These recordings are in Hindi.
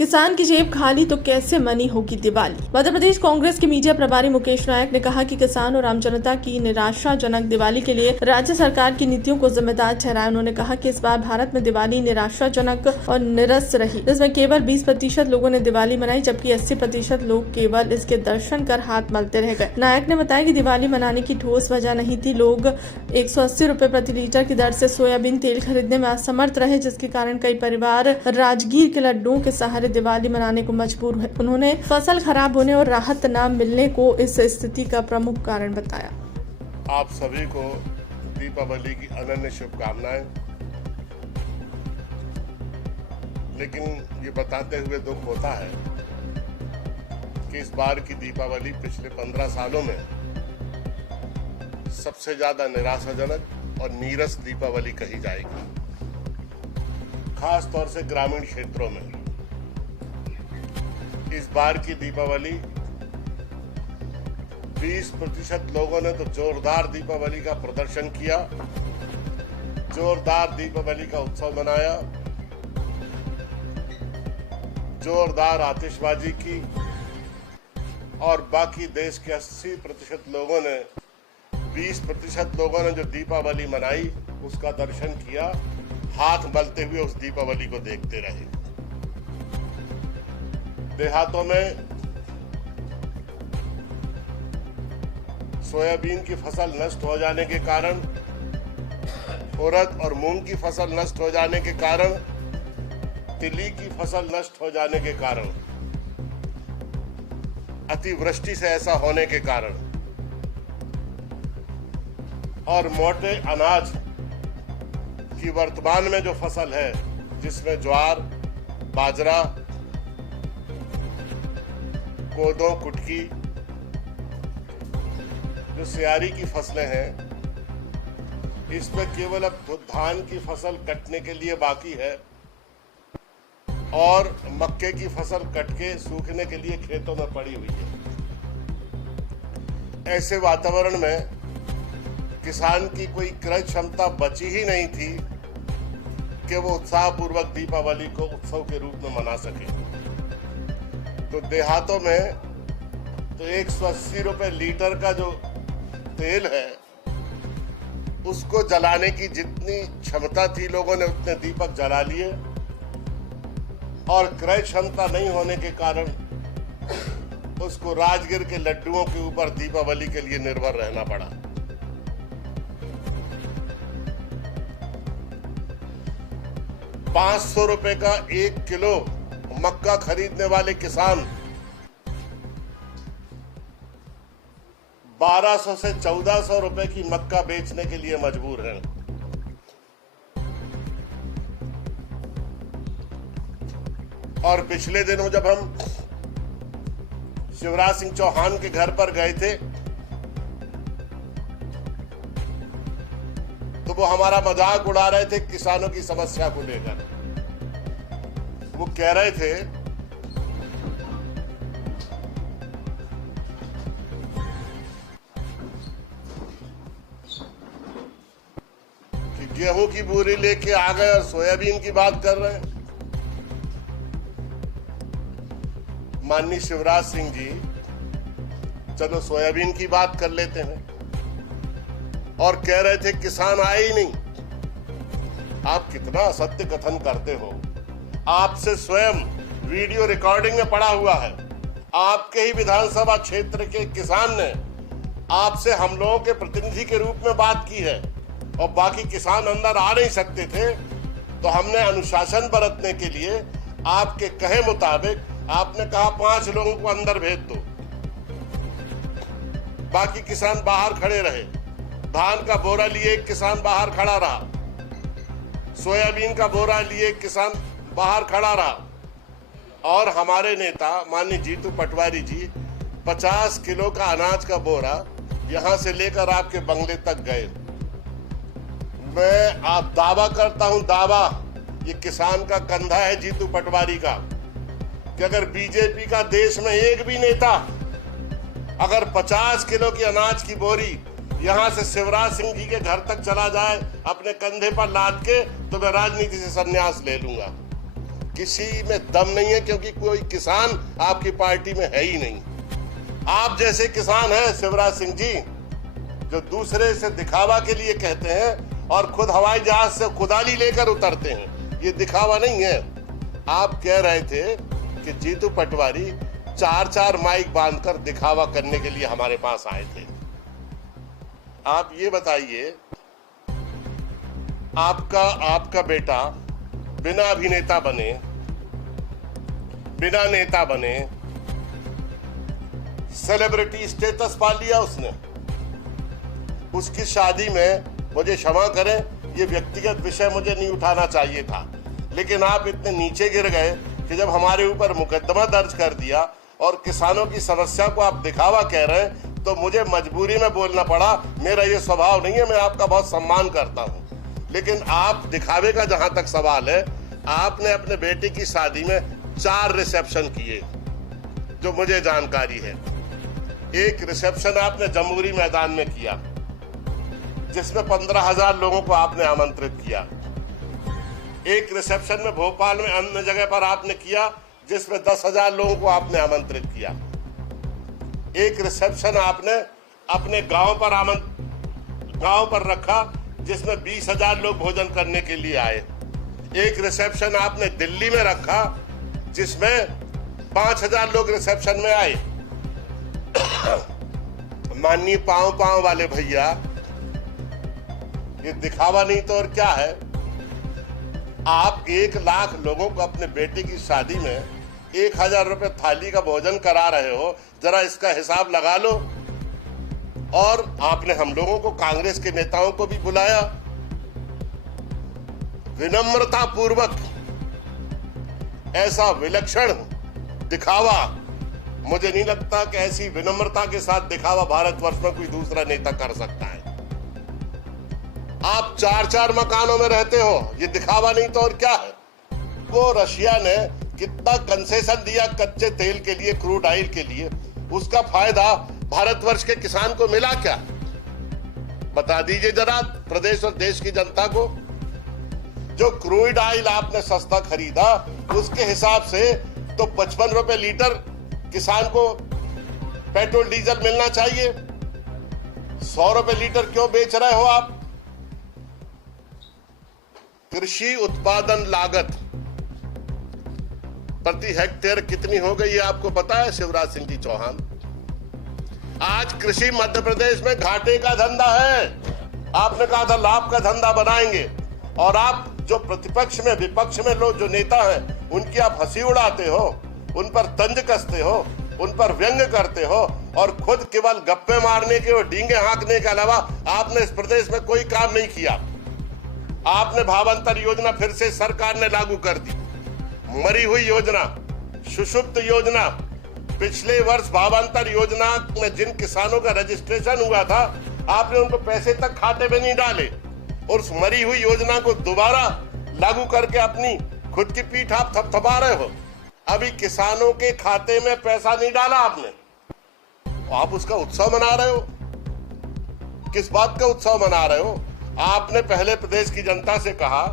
किसान की जेब खाली तो कैसे मनी होगी दिवाली। मध्य प्रदेश कांग्रेस के मीडिया प्रभारी मुकेश नायक ने कहा कि किसान और आम जनता की निराशाजनक दिवाली के लिए राज्य सरकार की नीतियों को जिम्मेदार ठहराया। उन्होंने कहा कि इस बार भारत में दिवाली निराशाजनक और निरस रही, जिसमें केवल 20% लोगों ने दिवाली मनाई, जबकि 80% लोग केवल इसके दर्शन कर हाथ मलते रह गए। नायक ने बताया कि दिवाली मनाने की ठोस वजह नहीं थी। लोग 180 रुपए प्रति लीटर की दर से सोयाबीन तेल खरीदने में असमर्थ रहे, जिसके कारण कई परिवार राजगीर के लड्डुओं के सहारे दिवाली मनाने को मजबूर हुए। उन्होंने फसल खराब होने और राहत न मिलने को इस स्थिति का प्रमुख कारण बताया। आप सभी को दीपावली की अनन्य शुभकामनाएं। लेकिन ये बताते हुए दुख होता है कि इस बार की दीपावली पिछले 15 सालों में सबसे ज्यादा निराशाजनक और नीरस दीपावली कही जाएगी, खास तौर से ग्रामीण क्षेत्रों में। इस बार की दीपावली 20% लोगों ने तो जोरदार दीपावली का प्रदर्शन किया, जोरदार दीपावली का उत्सव मनाया, जोरदार आतिशबाजी की, और बाकी देश के 80% लोगों ने 20% लोगों ने जो दीपावली मनाई उसका दर्शन किया, हाथ मलते हुए उस दीपावली को देखते रहे। देहातों में सोयाबीन की फसल नष्ट हो जाने के कारण, उड़द और मूंग की फसल नष्ट हो जाने के कारण, तिली की फसल नष्ट हो जाने के कारण, अतिवृष्टि से ऐसा होने के कारण, और मोटे अनाज की वर्तमान में जो फसल है, जिसमें ज्वार, बाजरा, कोदो, कुटकी, जो सियारी की फसलें हैं, इसमें केवल अब धान की फसल कटने के लिए बाकी है और मक्के की फसल कट के सूखने के लिए खेतों में पड़ी हुई है। ऐसे वातावरण में किसान की कोई क्रय क्षमता बची ही नहीं थी कि वो उत्साहपूर्वक दीपावली को उत्सव के रूप में मना सके। तो देहातों में तो 180 रुपए लीटर का जो तेल है, उसको जलाने की जितनी क्षमता थी, लोगों ने उतने दीपक जला लिए, और क्रय क्षमता नहीं होने के कारण उसको राजगीर के लड्डुओं के ऊपर दीपावली के लिए निर्भर रहना पड़ा। ₹500 का 1 किलो मक्का खरीदने वाले किसान 1200 से 1400 रुपए की मक्का बेचने के लिए मजबूर हैं। और पिछले दिनों जब हम शिवराज सिंह चौहान के घर पर गए थे, तो वो हमारा मजाक उड़ा रहे थे किसानों की समस्या को लेकर। वो कह रहे थे कि गेहूं की बोरी लेके आ गए और सोयाबीन की बात कर रहे हैं। माननीय शिवराज सिंह जी, चलो सोयाबीन की बात कर लेते हैं। और कह रहे थे किसान आए ही नहीं। आप कितना असत्य कथन करते हो। आपसे स्वयं वीडियो रिकॉर्डिंग में पड़ा हुआ है। आपके ही विधानसभा क्षेत्र के किसान ने आपसे हम लोगों के प्रतिनिधि के रूप में बात की है, और बाकी किसान अंदर आ नहीं सकते थे। तो हमने अनुशासन बरतने के लिए आपके कहे मुताबिक आपने कहा 5 लोगों को अंदर भेज दो, बाकी किसान बाहर खड़े रहे। धान का बोरा लिए एक किसान बाहर खड़ा रहा, सोयाबीन का बोरा लिए एक किसान बाहर खड़ा रहा, और हमारे नेता माननीय जीतू पटवारी जी 50 किलो का अनाज का बोरा यहां से लेकर आपके बंगले तक गए। मैं आप दावा करता हूं, दावा, ये किसान का कंधा है जीतू पटवारी का, कि अगर बीजेपी का देश में एक भी नेता अगर 50 किलो की अनाज की बोरी यहां से शिवराज सिंह जी के घर तक चला जाए अपने कंधे पर लाद के, तो मैं राजनीति से संन्यास ले लूंगा। किसी में दम नहीं है, क्योंकि कोई किसान आपकी पार्टी में है ही नहीं। आप जैसे किसान हैं शिवराज सिंह जी, जो दूसरे से दिखावा के लिए कहते हैं और खुद हवाई जहाज से कुदाली लेकर उतरते हैं। ये दिखावा नहीं है। आप कह रहे थे कि जीतू पटवारी 4-4 माइक बांधकर दिखावा करने के लिए हमारे पास आए थे। आप ये बताइए, आपका बेटा बिना अभिनेता बने, बिना नेता बने सेलिब्रिटी स्टेटस पा लिया उसने। उसकी शादी में, मुझे क्षमा करें, ये व्यक्तिगत विषय मुझे नहीं उठाना चाहिए था, लेकिन आप इतने नीचे गिर गए कि जब हमारे ऊपर मुकदमा दर्ज कर दिया और किसानों की समस्या को आप दिखावा कह रहे हैं, तो मुझे मजबूरी में बोलना पड़ा। मेरा ये स्वभाव नहीं है, मैं आपका बहुत सम्मान करता हूं, लेकिन आप दिखावे का जहां तक सवाल है, आपने अपने बेटे की शादी में 4 रिसेप्शन किए, जो मुझे जानकारी है। एक रिसेप्शन आपने जमहूरी मैदान में किया, जिसमें 15,000 लोगों को आपने आमंत्रित किया। एक रिसेप्शन में भोपाल में अन्य जगह पर आपने किया, जिसमें 10,000 लोगों को आपने आमंत्रित किया। एक रिसेप्शन आपने अपने गांव पर रखा, जिसमें 20,000 लोग भोजन करने के लिए आए। एक रिसेप्शन आपने दिल्ली में रखा, जिसमें 5,000 लोग रिसेप्शन में आए। माननीय पांव वाले भैया, ये दिखावा नहीं तो और क्या है? आप 1 लाख लोगों को अपने बेटे की शादी में 1,000 रुपए थाली का भोजन करा रहे हो, जरा इसका हिसाब लगा लो। और आपने हम लोगों को, कांग्रेस के नेताओं को भी बुलाया, विनम्रता पूर्वक। ऐसा विलक्षण दिखावा, मुझे नहीं लगता कि ऐसी विनम्रता के साथ दिखावा भारतवर्ष में कोई दूसरा नेता कर सकता है। आप 4-4 मकानों में रहते हो, ये दिखावा नहीं तो और क्या है? वो रशिया ने कितना कंसेशन दिया कच्चे तेल के लिए, क्रूड ऑयल के लिए, उसका फायदा भारतवर्ष के किसान को मिला क्या? बता दीजिए जरा प्रदेश और देश की जनता को। जो क्रूड ऑयल आपने सस्ता खरीदा, उसके हिसाब से तो 55 रुपए लीटर किसान को पेट्रोल डीजल मिलना चाहिए। 100 रुपए लीटर क्यों बेच रहे हो आप? कृषि उत्पादन लागत प्रति हेक्टेयर कितनी हो गई है आपको पता है शिवराज सिंह जी चौहान? आज कृषि मध्य प्रदेश में घाटे का धंधा है। आपने कहा था लाभ का धंधा बनाएंगे, और आप जो प्रतिपक्ष में, विपक्ष में लोग जो नेता हैं, उनकी आप हंसी उड़ाते हो, उन पर तंज कसते हो, उन पर व्यंग करते हो, और खुद केवल गप्पे मारने के और डींगे हाँकने के अलावा आपने इस प्रदेश में कोई काम नहीं किया। आपने भावांतर योजना फिर से सरकार ने लागू कर दी। मरी हुई योजना, सुषुप्त योजना, पिछले वर्ष भावांतर योजना में जिन किसानों का रजिस्ट्रेशन हुआ था, आपने उनको पैसे तक खाते में नहीं डाले, और उस मरी हुई योजना को दोबारा लागू करके अपनी खुद की पीठ आप थपथपा रहे हो। अभी किसानों के खाते में पैसा नहीं डाला आपने, आप उसका उत्सव मना रहे हो। किस बात का उत्सव मना रहे हो? आपने पहले प्रदेश की जनता से कहा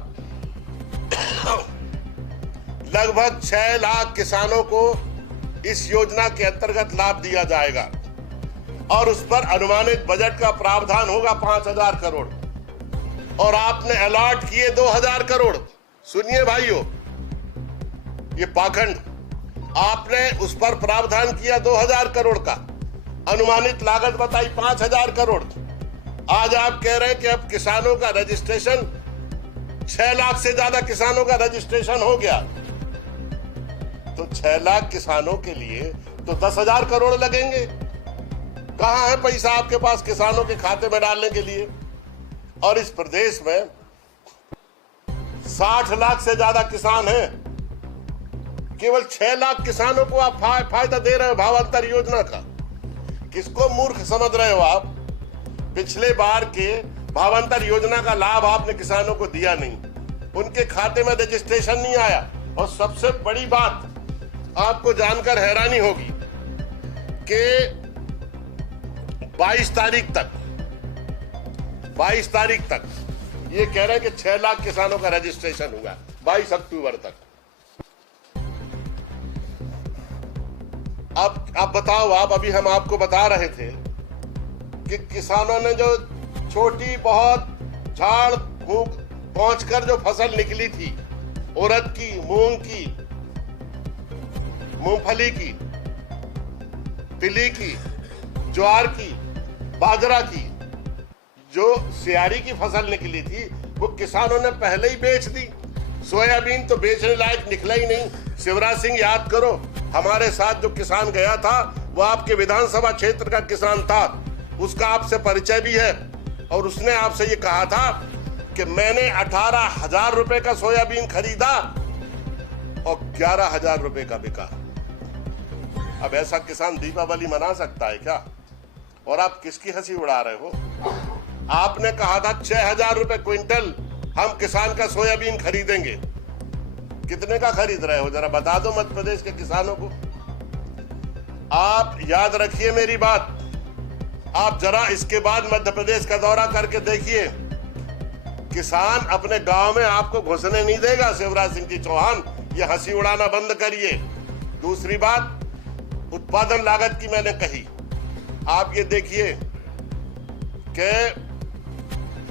लगभग 6 लाख किसानों को इस योजना के अंतर्गत लाभ दिया जाएगा, और उस पर अनुमानित बजट का प्रावधान होगा 5,000 करोड़, और आपने अलॉट किए 2,000 करोड़। सुनिए भाइयों, ये पाखंड। आपने उस पर प्रावधान किया 2,000 करोड़ का, अनुमानित लागत बताई 5,000 करोड़। आज आप कह रहे हैं कि अब किसानों का रजिस्ट्रेशन, 6 लाख से ज्यादा किसानों का रजिस्ट्रेशन हो गया, तो 6 लाख किसानों के लिए तो 10,000 करोड़ लगेंगे। कहां है पैसा आपके पास किसानों के खाते में डालने के लिए? और इस प्रदेश में 60 लाख से ज्यादा किसान हैं, केवल 6 लाख किसानों को आप फायदा दे रहे हो भावांतर योजना का। किसको मूर्ख समझ रहे हो आप? पिछले बार के भावांतर योजना का लाभ आपने किसानों को दिया नहीं, उनके खाते में रजिस्ट्रेशन नहीं आया। और सबसे बड़ी बात आपको जानकर हैरानी होगी कि 22 तारीख तक ये कह रहे हैं कि 6 लाख किसानों का रजिस्ट्रेशन हुआ, 22 अक्टूबर तक। अब बताओ आप, अभी हम आपको बता रहे थे कि किसानों ने जो छोटी बहुत झाड़ फूंक पहुंचकर जो फसल निकली थी, उड़द की, मूंग की, मूंगफली की, तिली की, ज्वार की, बाजरा की, जो सियारी की फसल निकली थी वो किसानों ने पहले ही बेच दी। सोयाबीन तो बेचने लायक निकला ही नहीं। शिवराज सिंह, याद करो, हमारे साथ जो किसान गया था वो आपके विधानसभा क्षेत्र का किसान था, उसका आपसे परिचय भी है, और उसने आपसे ये कहा था कि मैंने 18,000 रुपए का सोयाबीन खरीदा और 11,000 रुपए का बिका। अब ऐसा किसान दीपावली मना सकता है क्या? और आप किसकी हंसी उड़ा रहे हो? आपने कहा था 6,000 रुपए क्विंटल हम किसान का सोयाबीन खरीदेंगे। कितने का खरीद रहे हो जरा बता दो मध्य प्रदेश के किसानों को। आप याद रखिए मेरी बात, आप जरा इसके बाद मध्य प्रदेश का दौरा करके देखिए, किसान अपने गांव में आपको घुसने नहीं देगा। शिवराज सिंह जी चौहान, ये हंसी उड़ाना बंद करिए। दूसरी बात, उत्पादन लागत की मैंने कही, आप ये देखिए कि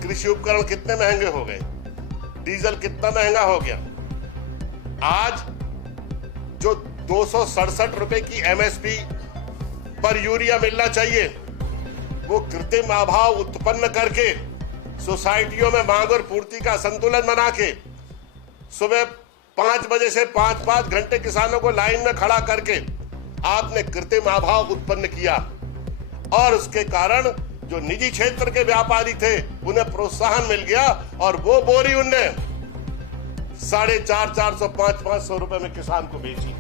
कृषि उपकरण कितने महंगे हो गए, डीजल कितना महंगा हो गया। आज जो 267 रुपए की एमएसपी पर यूरिया मिलना चाहिए, वो कृत्रिम अभाव उत्पन्न करके सोसाइटियों में मांग और पूर्ति का संतुलन बना के सुबह 5 बजे से 5-5 घंटे किसानों को लाइन में खड़ा करके आपने कृत्रिम अभाव उत्पन्न किया, और उसके कारण जो निजी क्षेत्र के व्यापारी थे उन्हें प्रोत्साहन मिल गया, और वो बोरी उनने 450, 400, 500 रुपए में किसान को बेची।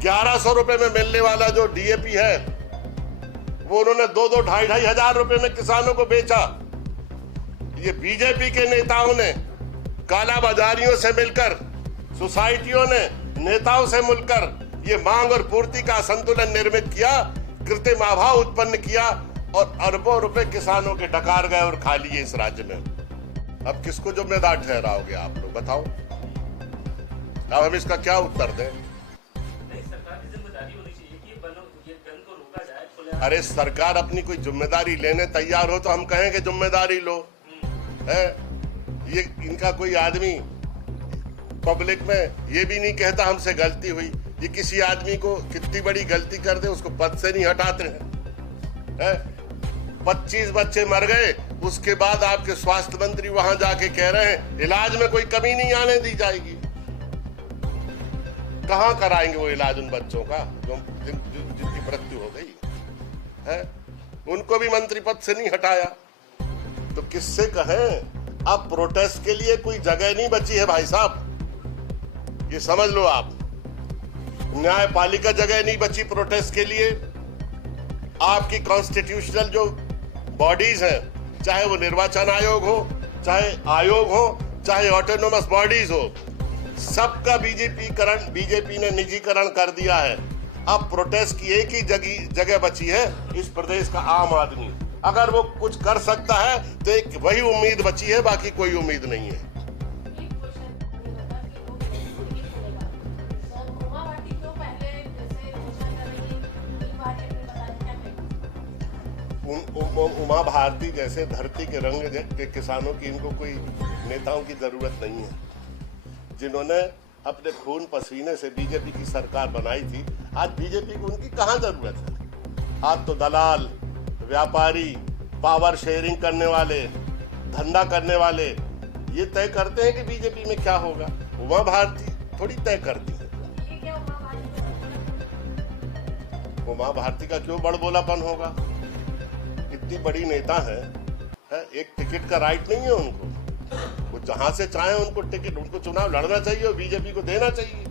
1100 रुपए में मिलने वाला जो डीएपी है वो उन्होंने 2-2, 2,500 हजार रुपए में किसानों को बेचा। ये बीजेपी के नेताओं ने काला बाजारियों से मिलकर, सोसाइटियों ने नेताओं से मिलकर ये मांग और पूर्ति का संतुलन निर्मित किया, कृत्रिम अभाव उत्पन्न किया, और अरबों रुपए किसानों के डकार गए और खा लिए इस राज्य में। अब किसको जिम्मेदार ठहराओगे आप लोग बताओ? अब हम इसका क्या उत्तर दें? सरकार की जिम्मेदारी होनी चाहिए कि ये गन को रोका जाए। अरे सरकार अपनी कोई जिम्मेदारी लेने तैयार हो तो हम कहेंगे जिम्मेदारी लो, है? ये इनका कोई आदमी पब्लिक में ये भी नहीं कहता हमसे गलती हुई। ये किसी आदमी को कितनी बड़ी गलती कर दे उसको पद से नहीं हटाते हैं। 25 बच्चे मर गए, उसके बाद आपके स्वास्थ्य मंत्री वहां जाके कह रहे हैं इलाज में कोई कमी नहीं आने दी जाएगी। कहां कराएंगे वो इलाज उन बच्चों का जिनकी मृत्यु हो गई है? उनको भी मंत्री पद से नहीं हटाया, तो किससे कहें? अब प्रोटेस्ट के लिए कोई जगह नहीं बची है भाई साहब, ये समझ लो आप। न्यायपालिका जगह नहीं बची प्रोटेस्ट के लिए। आपकी कॉन्स्टिट्यूशनल जो बॉडीज हैं, चाहे वो निर्वाचन आयोग हो, चाहे आयोग हो, चाहे ऑटोनोमस बॉडीज हो, सबका बीजेपी ने निजीकरण कर दिया है। अब प्रोटेस्ट की एक ही जगह बची है, इस प्रदेश का आम आदमी। अगर वो कुछ कर सकता है तो एक वही उम्मीद बची है, बाकी कोई उम्मीद नहीं है। उमा भारती जैसे धरती के रंग के किसानों की इनको कोई नेताओं की जरूरत नहीं है, जिन्होंने अपने खून पसीने से बीजेपी की सरकार बनाई थी। आज बीजेपी को उनकी कहां जरूरत है? आज तो दलाल, व्यापारी, पावर शेयरिंग करने वाले, धंधा करने वाले ये तय करते हैं कि बीजेपी में क्या होगा। उमा भारती थोड़ी तय करती है। उमा भारती का क्यों बड़बोलापन होगा? इतनी बड़ी नेता है, एक टिकट का राइट नहीं है उनको। वो जहां से चाहे उनको टिकट, उनको चुनाव लड़ना चाहिए और बीजेपी को देना चाहिए।